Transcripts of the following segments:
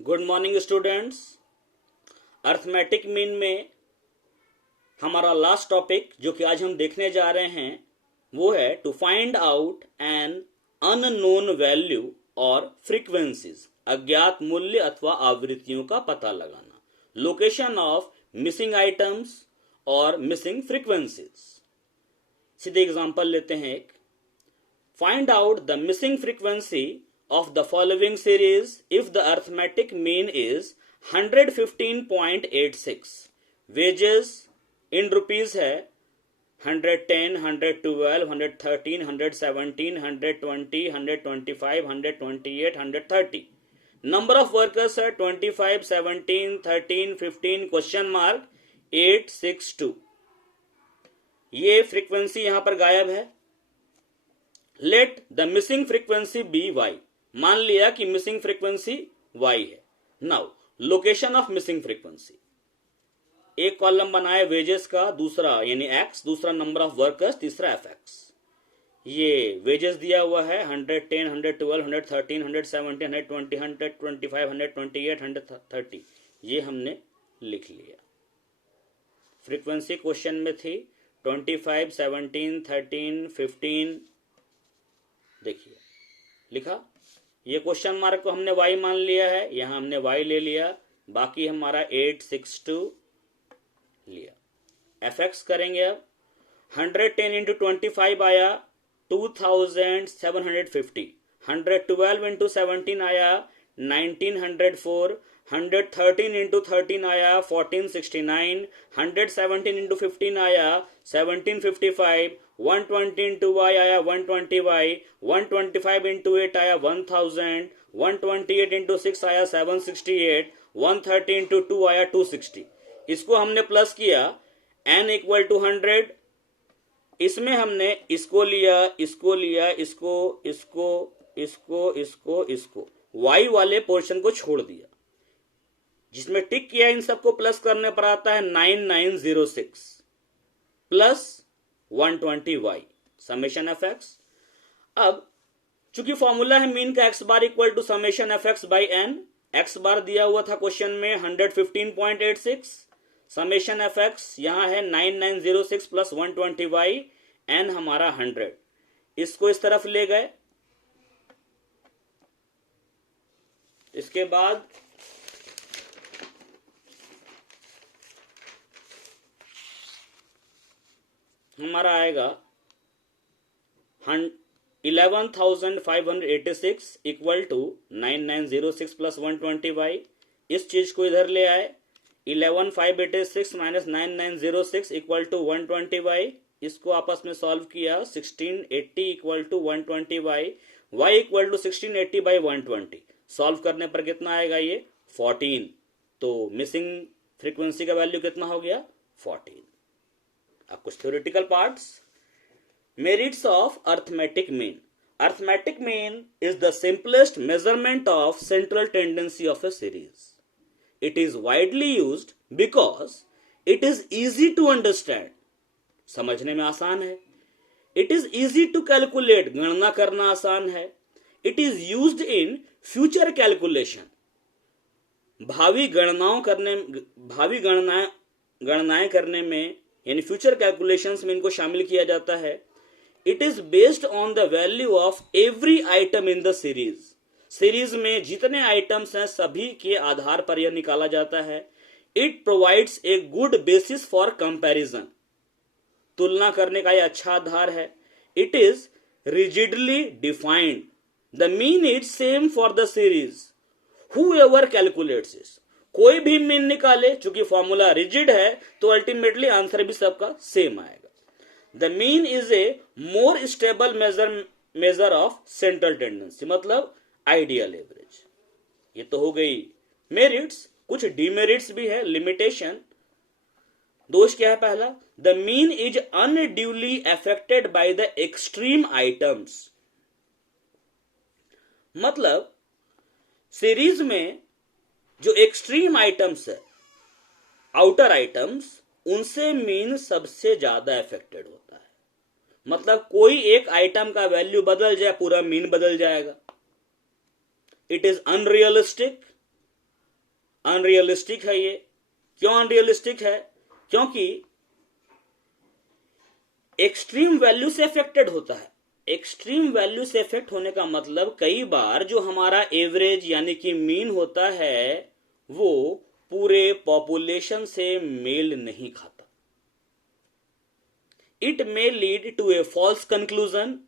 Good morning students. Arithmetic mean में हमारा last topic जो कि आज हम देखने जा रहे हैं वो है to find out an unknown value और फ्रीक्वेंसीज, अज्ञात मूल्य अथवा आवृत्तियों का पता लगाना, लोकेशन ऑफ मिसिंग आइटम्स और मिसिंग फ्रीक्वेंसीज। सीधे एग्जांपल लेते हैं एक। Find out the missing frequency of the following series if the arithmetic mean is 115.86. wages in rupees है 110, 112, 113, 117, 120, 125, 128, 130. number of workers है 25, 17, 13, 15 क्वेश्चन मार्क 862। ये फ्रीक्वेंसी यहां पर गायब है। Let the missing frequency be y. मान लिया कि मिसिंग फ्रीक्वेंसी y है। Now location of missing frequency, एक कॉलम बनाए वेजेस का, दूसरा यानी x, दूसरा नंबर ऑफ वर्कर्स, तीसरा fx। ये वेजेस दिया हुआ है 110, 112, 113, 117, 120, 125, 128, 130। ये हमने लिख लिया। फ्रीक्वेंसी क्वेश्चन में थी 25, 17, 13, 15। देखिए लिखा। ये क्वेश्चन मार्क को हमने y मान लिया है, यहां हमने y ले लिया, बाकी हमारा 862 लिया। fx करेंगे अब। 110 इंटू 25 आया 2750, 112 इंटू 17 आया 1904, 113 इंटू 13 आया 1469, 117 इंटू 15 आया 1755, 120 इंटू y आया 120y, 125 इंटू 8 आया 1000, 128 इंटू 6 आया 768, 130 इंटू 2 आया 260। इसको हमने प्लस किया n इक्वल टू 100। इसमें हमने इसको लिया, इसको लिया, इसको, इसको, इसको, इसको, इसको, y वाले पोर्शन को छोड़ दिया। जिसमें टिक किया इन सबको प्लस करने पर आता है 9906 plus 120y summation f x. अब चूंकि फॉर्मूला है मीन का x bar equal to summation f x by n. X bar दिया हुआ था क्वेश्चन में 115.86, समेशन एफ एक्स यहां है 9906 प्लस 120y, एन हमारा 100। इसको इस तरफ ले गए। इसके बाद हमारा आएगा 11,586 इक्वल टू 9906 प्लस 120y। इस चीज को इधर ले आए। 11,586 माइनस 9906 इक्वल टू 120y। इसको आपस में सॉल्व किया। 1680 equal to 120y, y equal to 1680 by 120। Solve करने पर कितना आएगा ये 14। तो मिसिंग फ्रीक्वेंसी का वैल्यू कितना हो गया 14। अब कुछ theoretical parts. Merits of arithmetic mean. Arithmetic mean is the simplest measurement of central tendency of a series. It is widely used because it is easy to understand, समझने में आसान है। It is easy to calculate, गणना करना आसान है। It is used in future calculation, भावी गणनाएं करने में यानी फ्यूचर कैलकुलेशंस में इनको शामिल किया जाता है। It is based on the value of every item in the series. Series में जितने आइटम्स हैं सभी के आधार पर यह निकाला जाता है। It provides a good basis for comparison, तुलना करने का यह अच्छा आधार है। It is rigidly defined, the mean is same for the series whoever calculates it. कोई भी मीन निकाले, चूंकि फॉर्मूला रिजिड है तो अल्टीमेटली आंसर भी सबका सेम आएगा। The mean is A more stable measure of central tendency, मतलब आइडियल एवरेज। ये तो हो गई मेरिट्स। कुछ डीमेरिट्स भी है, लिमिटेशन। दोष क्या है पहला, the mean is unduly affected by the extreme items. मतलब सीरीज में जो एक्सट्रीम आइटम्स है, आउटर आइटम्स, उनसे मीन सबसे ज्यादा अफेक्टेड होता है। मतलब कोई एक आइटम का वैल्यू बदल जाए, पूरा मीन बदल जाएगा। इट इज अनरियलिस्टिक, अनरियलिस्टिक है ये। क्यों अनरियलिस्टिक है? क्योंकि एक्सट्रीम वैल्यू से अफेक्टेड होता है। एक्सट्रीम वैल्यू से अफेक्ट होने का मतलब कई बार जो हमारा एवरेज यानी कि मीन होता है वो पूरे पॉपुलेशन से मेल नहीं खाता। It may lead to a false conclusion,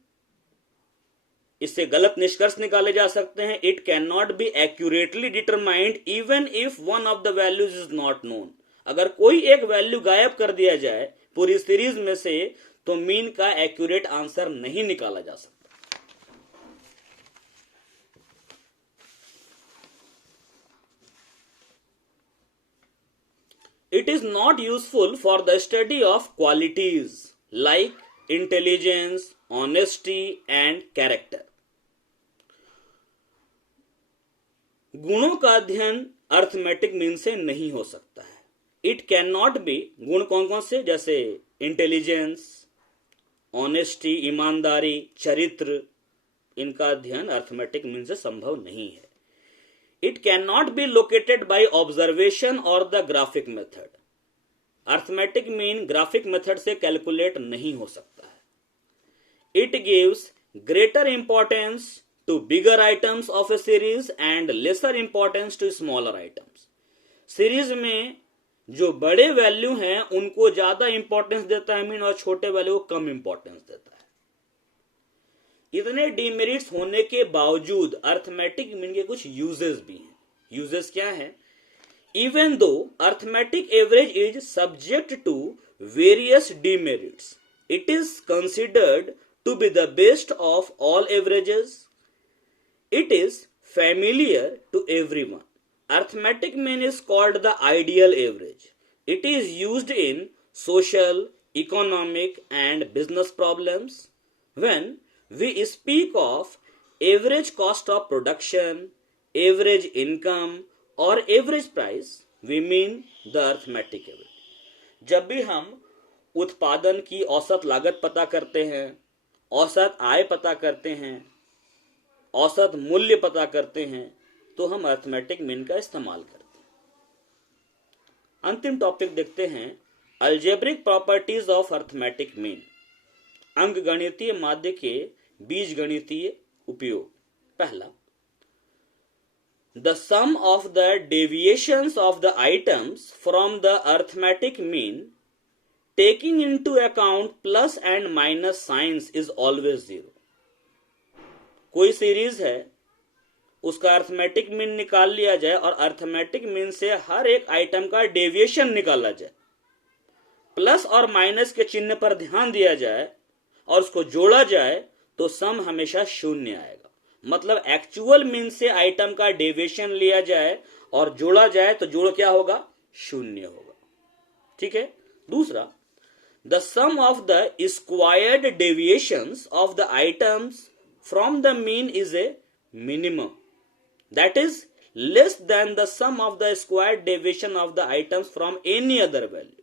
इससे गलत निष्कर्ष निकाले जा सकते हैं। It can not be accurately determined even if one of the values is not known. अगर कोई एक वैल्यू गायब कर दिया जाए पूरी सीरीज में से तो मीन का एक्यूरेट आंसर नहीं निकाला जा सकता। It is not useful for the study of qualities like intelligence, honesty and character. गुणों का अध्ययन अर्थमेटिक मीन से नहीं हो सकता है। इट कैन नॉट बी, गुण कौन कौन से? जैसे इंटेलिजेंस, ऑनेस्टी, ईमानदारी, चरित्र, इनका अध्ययन अर्थमेटिक मीन से संभव नहीं है। It can not be located by observation और the graphic method. Arithmetic mean graphic method से कैलकुलेट नहीं हो सकता है। It gives greater importance to bigger items of a series and lesser importance to smaller items. Series में जो बड़े value हैं उनको ज्यादा इंपॉर्टेंस देता है मीन, और छोटे वैल्यू को कम इंपॉर्टेंस देता है। इतने डीमेरिट्स होने के बावजूद अर्थमेटिक मीन के कुछ यूजेस भी हैं। यूजेस क्या है? Even though arithmetic average is subject to various demerits, it is considered to be the best of all averages. It is familiar to everyone. Arithmetic mean is called the ideal average. It is used in social, economic and business problems. When we speak of average cost of production, average income or average price, we mean the arithmetic average. जब भी हम उत्पादन की औसत लागत पता करते हैं, औसत आय पता करते हैं, औसत मूल्य पता करते हैं, तो हम अर्थमेटिक मीन का इस्तेमाल करते हैं। अंतिम टॉपिक देखते हैं, algebraic properties of arithmetic mean. अंकगणितीय माध्य के बीजगणितीय उपयोग। पहला, the sum of the deviations of the items from the arithmetic mean taking into account plus and minus signs is always zero. कोई सीरीज है, उसका अर्थमेटिक मीन निकाल लिया जाए और अर्थमेटिक मीन से हर एक आइटम का डेविएशन निकाला जाए, प्लस और माइनस के चिन्ह पर ध्यान दिया जाए और उसको जोड़ा जाए तो सम हमेशा शून्य आएगा। मतलब एक्चुअल मीन से आइटम का डेविएशन लिया जाए और जोड़ा जाए तो जोड़ क्या होगा? शून्य होगा। ठीक है। दूसरा, the sum of the squared deviations of the items from the mean is a minimum, that is less than the sum of the squared deviation of the items from any other value.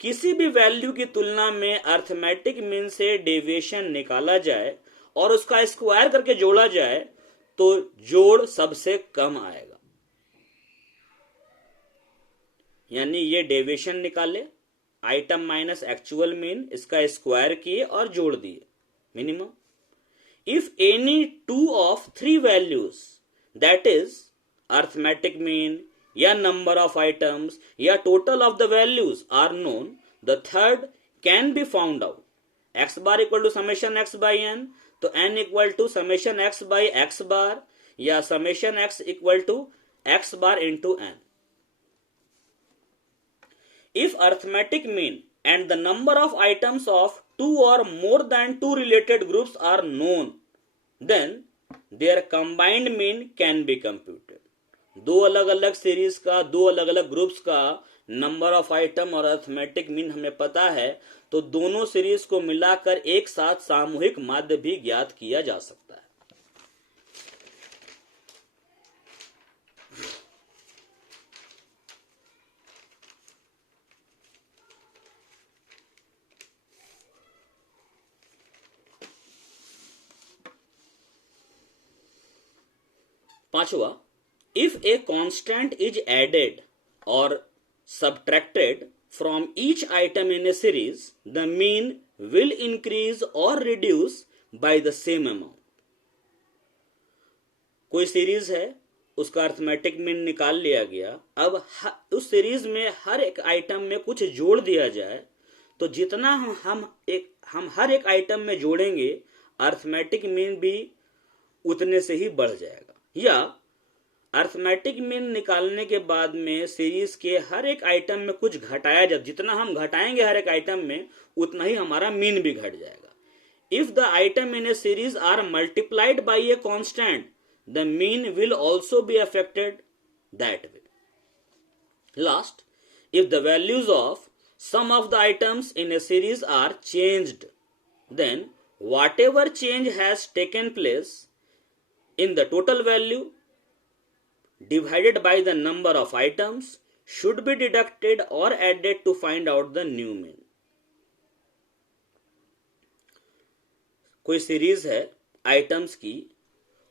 किसी भी value की तुलना में arithmetic mean से deviation निकाला जाए और उसका स्क्वायर करके जोड़ा जाए तो जोड़ सबसे कम आएगा। यानी ये डेविएशन निकाले, आइटम माइनस एक्चुअल मीन, इसका स्क्वायर किए और जोड़ दिए, minimum. If any two of three values, that is arithmetic mean या number of items या total of the values are known, the third can be found out. x bar equal to summation x by n, तो n equal to summation x by x bar या summation x equal to x bar into n. If arithmetic mean and the number of items of two or more than two related groups are known, then their combined mean can be computed. दो अलग अलग series का, दो अलग अलग groups का number of item और arithmetic mean हमें पता है तो दोनों सीरीज को मिलाकर एक साथ सामूहिक माध्य भी ज्ञात किया जा सकता है। पांचवा, If a constant is added or subtracted from each item in a series, the mean will increase or reduce by the same amount. कोई सीरीज है, उसका अर्थमेटिक मीन निकाल लिया गया, अब उस सीरीज में हर एक आइटम में कुछ जोड़ दिया जाए, तो जितना हम हर एक आइटम में जोड़ेंगे, अर्थमेटिक मीन भी उतने से ही बढ़ जाएगा। या अर्थमेटिक मीन निकालने के बाद में सीरीज के हर एक आइटम में कुछ घटाया जाए, जितना हम घटाएंगे हर एक आइटम में, उतना ही हमारा मीन भी घट जाएगा। If the item in a series are multiplied by a constant, the mean will also be affected that way. Last, if the values of some of the items in a series are changed, then whatever change has taken place in the total value divided by the number of items should be deducted or added to find out the new mean. कोई series है items की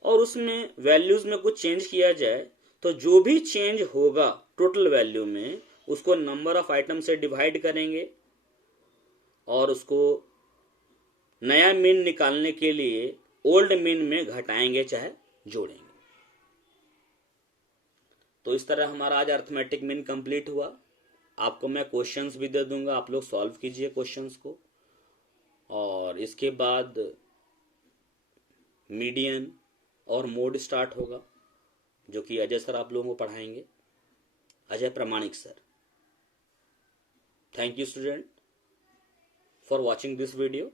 और उसमें values में कुछ change किया जाए, तो जो भी चेंज होगा टोटल वैल्यू में, उसको नंबर ऑफ आइटम से डिवाइड करेंगे और उसको नया मीन निकालने के लिए ओल्ड मीन में घटाएंगे चाहे जोड़ेंगे। तो इस तरह हमारा आज अर्थमेटिक मीन कंप्लीट हुआ। आपको मैं क्वेश्चंस भी दे दूंगा, आप लोग सॉल्व कीजिए क्वेश्चंस को, और इसके बाद मीडियन और मोड स्टार्ट होगा, जो कि अजय सर आप लोगों को पढ़ाएंगे, अजय प्रमाणिक sir. Thank you student for watching this video.